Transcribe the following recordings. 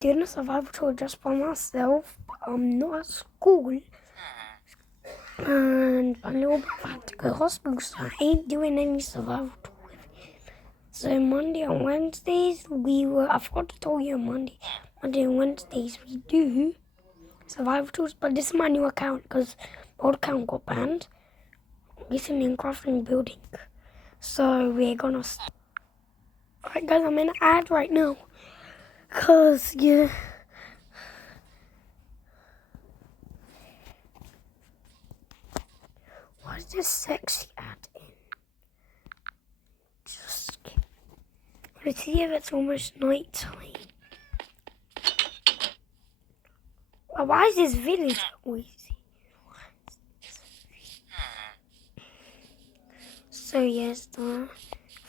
doing a survival tour just by myself, but I'm not at school. And my little brother had to go to hospital, so I ain't doing any survival tour with him. So Monday and Wednesdays, I forgot to tell you on Monday and Wednesdays we do survival tours, but this is my new account because my old account got banned recently in crafting building. So we're gonna Alright guys, I'm in an ad right now. Cause yeah. What is this sexy ad in? Just let's see if it's almost night time. Well, why is this village noisy? So yes, I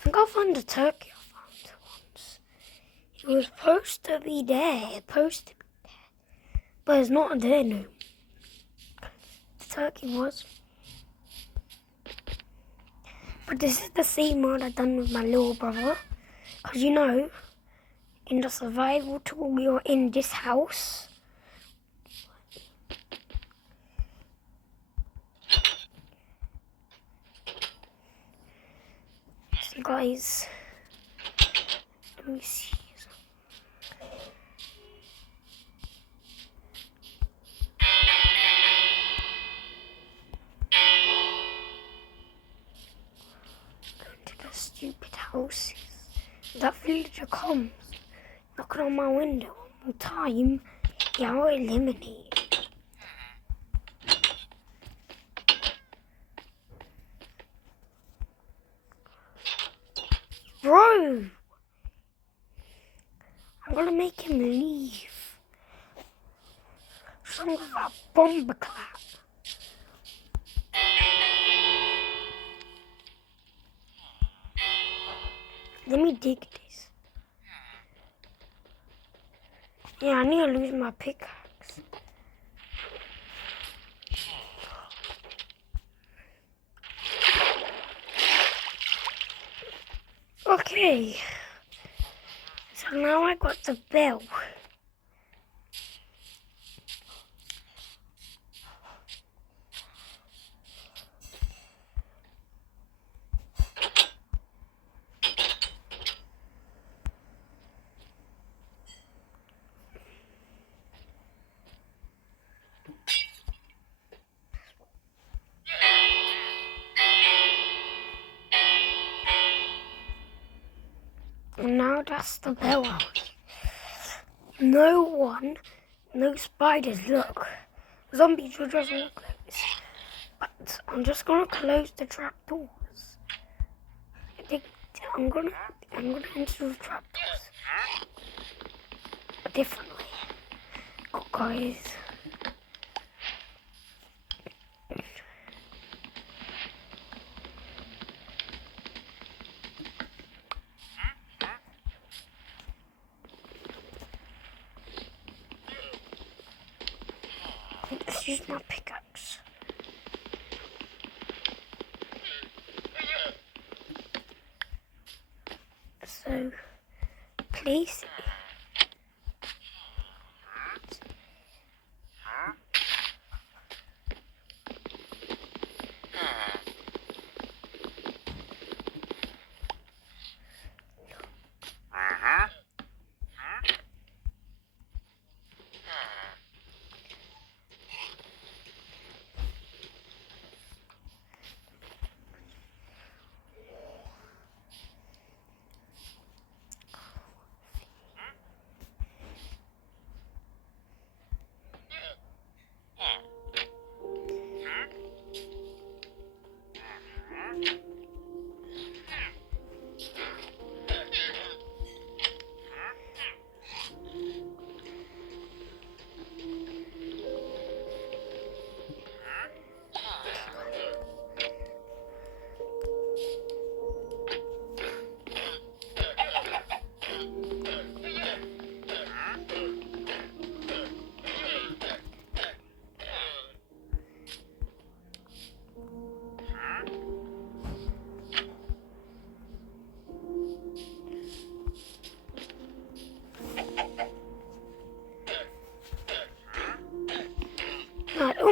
think I found the turkey I found once. It was supposed to be there, but it's not there no. The turkey was. But this is the same mod I done with my little brother. Cause you know, in the survival tool we are in this house. So guys, let me see. Go to the stupid houses. That villager comes, knocking on my window one more time. Yeah, I'll eliminate. Bro! I'm gonna make him leave. Son of a bomber clap. Let me dig this. Yeah, I need to lose my pickaxe. Okay. So now I got the bell. And now that's the bell out. No spiders, look. Zombies will just walk like this. But I'm just gonna close the trap doors. I'm gonna install the trap doors a different way. Oh guys. Let's use my pickaxe. So, place it.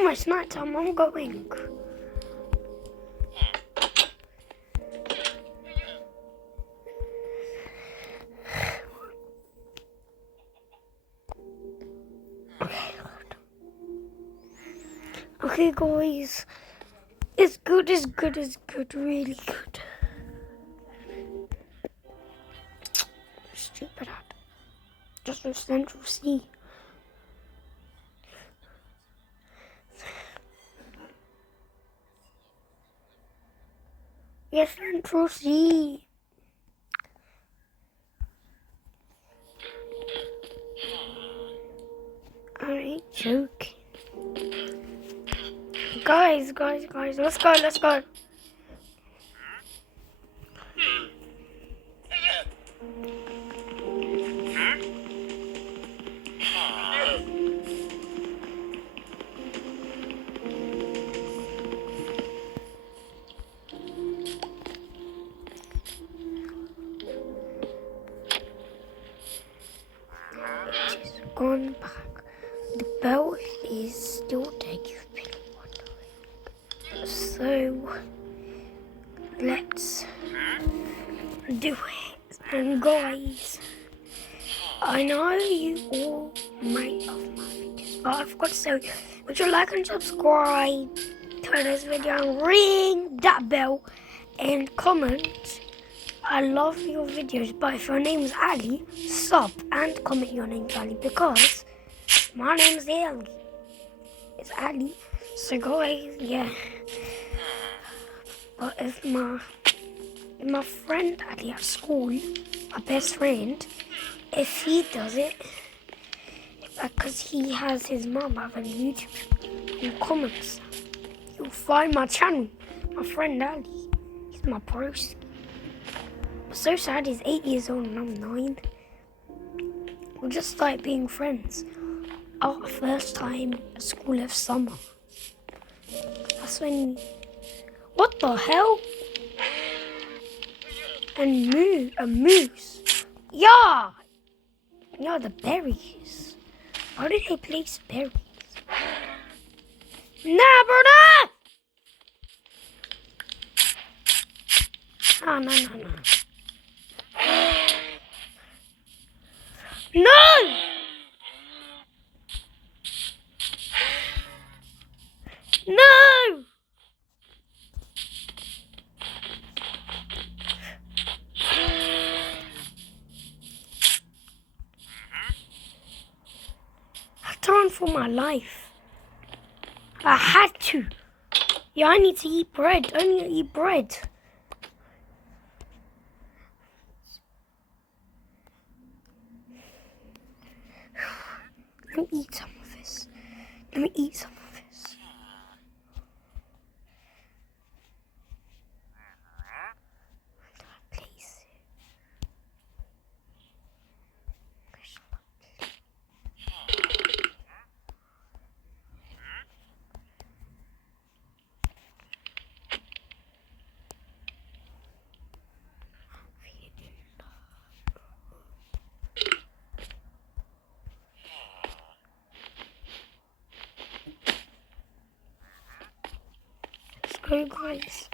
almost night time. I'm going. Okay, guys. It's good, really good. Stupid ad. Just for Central C. Yes, Central C. I ain't joking. Guys, let's go. She's gone back. The bell is still there, you've been wondering. So, let's do it. And guys, I know you all might love my videos, but I forgot to say, would you like and subscribe to this video and ring that bell and comment. I love your videos, but if your name is Ali, sub and comment your name Ali, because my name is Ali. It's Ali. So guys, yeah. But if my friend Ali at school, my best friend, if he does it, because he has his mum have a YouTube and comments, you'll find my channel. My friend Ali, he's my bros. So sad he's 8 years old and I'm 9. We just started being friends. Our first time at school of summer. That's when... What the hell? And a moose. Yeah! Yeah, the berries. Why did they place berries? Nah, brother! Oh, no. No! No! I had to run for my life. I had to. Yeah, I need to eat bread. I need to eat bread. Let me eat some of this. Where do I place it? Let's go, guys.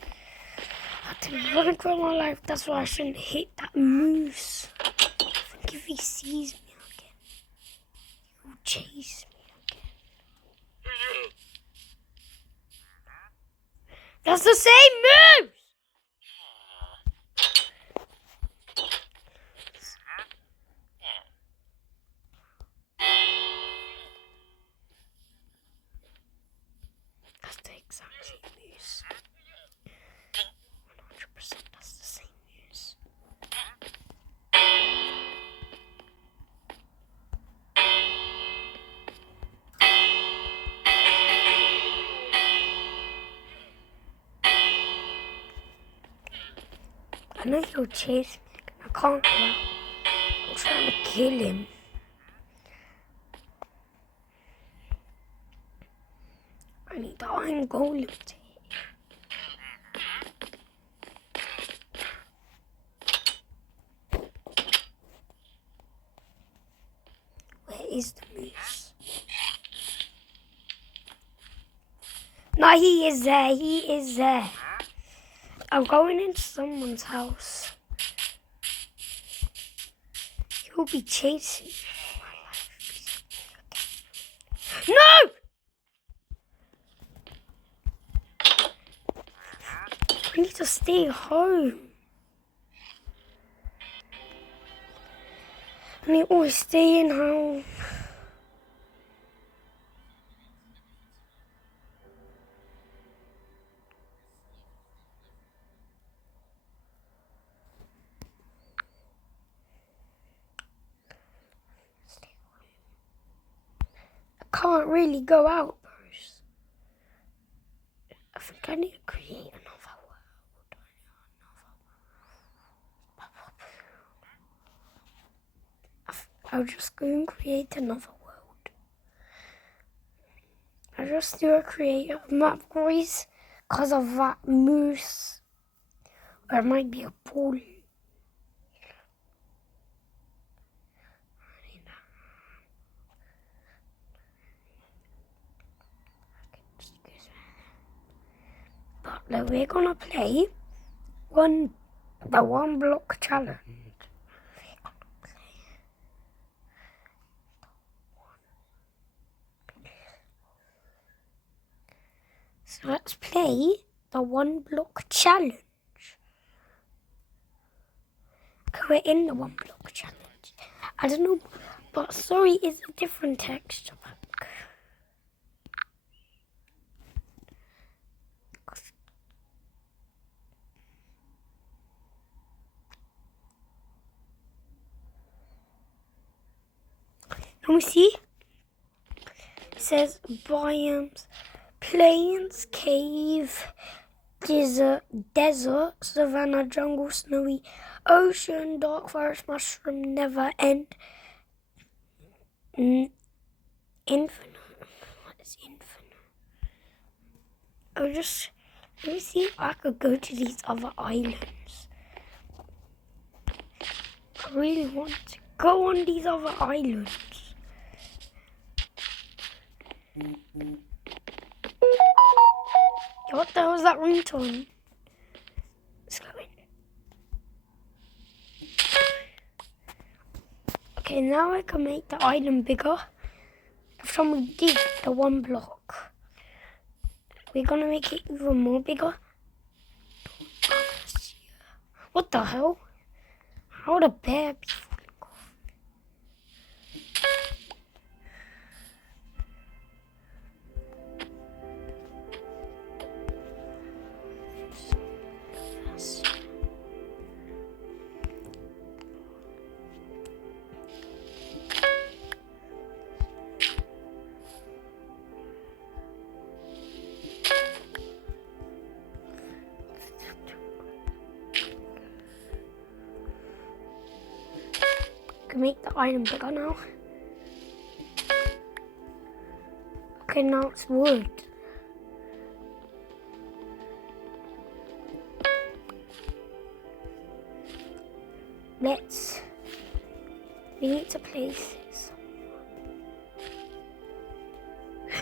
I had to run for my life. That's why I shouldn't hit that moose. I think if he sees me again, he will chase me again. That's the same moose! That's the exact same moose. 100% that's the same moose. I know he'll chase me. I can't go out. I'm trying to kill him. I need the iron golem to hit. Where is the moose? No, he is there. He is there. I'm going into someone's house. He'll be chasing me. No! I need to stay home. I need to always stay in home. I can't really go out, Bruce. I think I need to create another world. I'll just go and create another world. I'll just do a creative map, guys, because of that moose. Or it might be a bull. But we're gonna play the one block challenge. So let's play the one block challenge. We're in the one block challenge. I don't know, but sorry, it's a different texture pack. Let me see. It says biomes, plains, cave, desert, savanna, jungle, snowy, ocean, dark forest, mushroom, never end, infinite. What is infinite? Let me see if I could go to these other islands. I really want to go on these other islands. What the hell is that ringtone? Let's go in. Okay, now I can make the island bigger. Every time we dig the one block, we're gonna make it even more bigger. What the hell? How would a bear be falling off? Can make the item bigger now. Okay, now it's wood. We need to place this.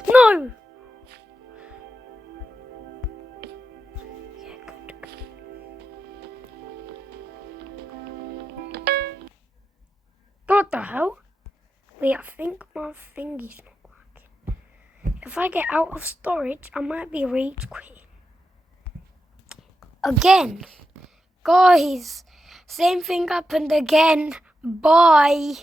No! Yeah, good. What the hell? Wait, I think my thingy's not working. If I get out of storage, I might be rage quitting. Again. Guys, same thing happened again. Bye.